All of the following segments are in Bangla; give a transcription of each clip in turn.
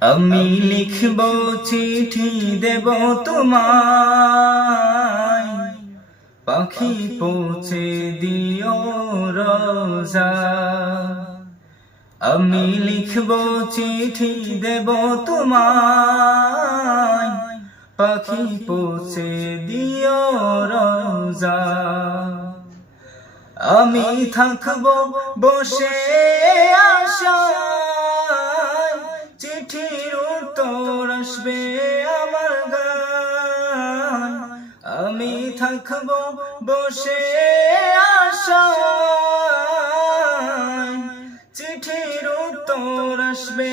আমি লিখব চিঠি দেব তোমায়, পাখি পৌঁছে দিও রোজা। আমি লিখব চিঠি দেব তোমায়, পাখি পৌঁছে দিও রোজা। আমি থাকব বসে আশায়, চিঠির উত্তর আসবে আমার গায়। আমি থাকব বসে আশায়, চিঠির উত্তর আসবে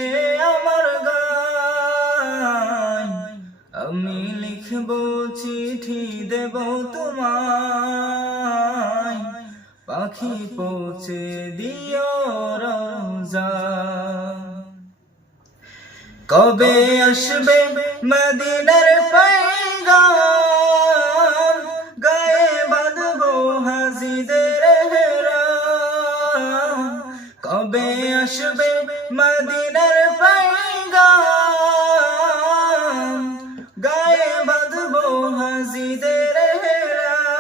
আমার গায়। আমি লিখব চিঠি দেব তোমায়, পাখি পৌঁছে দিও রোজা। কবে আসবে মদিনার পয়গাম, গায়ে বাঁধবো হাজিদের হেরাম। কবে আসবে মদিনার পয়গাম, গায়ে বাঁধবো হাজিদের হেরাম।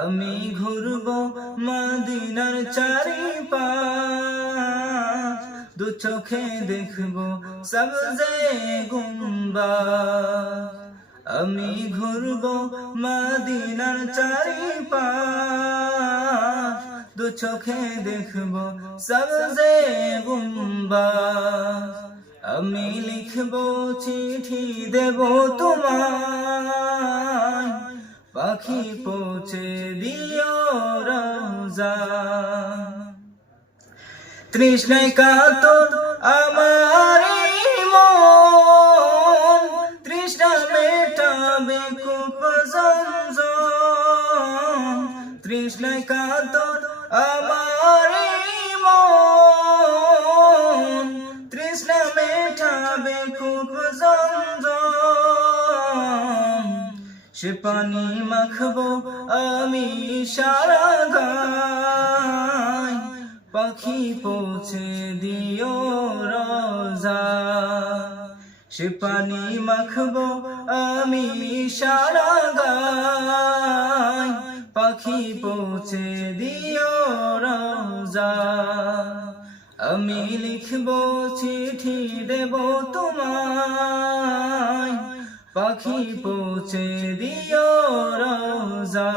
আমি ঘুরবো মদিনার চারিপাশ, দু চোখে দেখবো সবজে গুম্বাদ। আমি ঘুরবো মদিনার চারিপাশ, দু চোখে দেখবো সবজে গুম্বাদ। আমি লিখবো চিঠি দেব তোমায়, পাখি পৌঁছে দিও রোজা। তৃষ্ণায় কাতর আমার মন, তৃষ্ণা মেটাবে কূপ জমজম। তৃষ্ণায় কাতর আমার মন, তৃষ্ণা মেটাবে কূপ জমজম। সে পানি মাখবো আমি সারা গায়, পাখি পৌঁছে দিও রোজা। সে পানি মাখবো আমি সারা গায়, পাখি পৌঁছে দিও রোজা। আমি লিখব চিঠি দেব তোমায়, পাখি পৌঁছে দিও রোজা।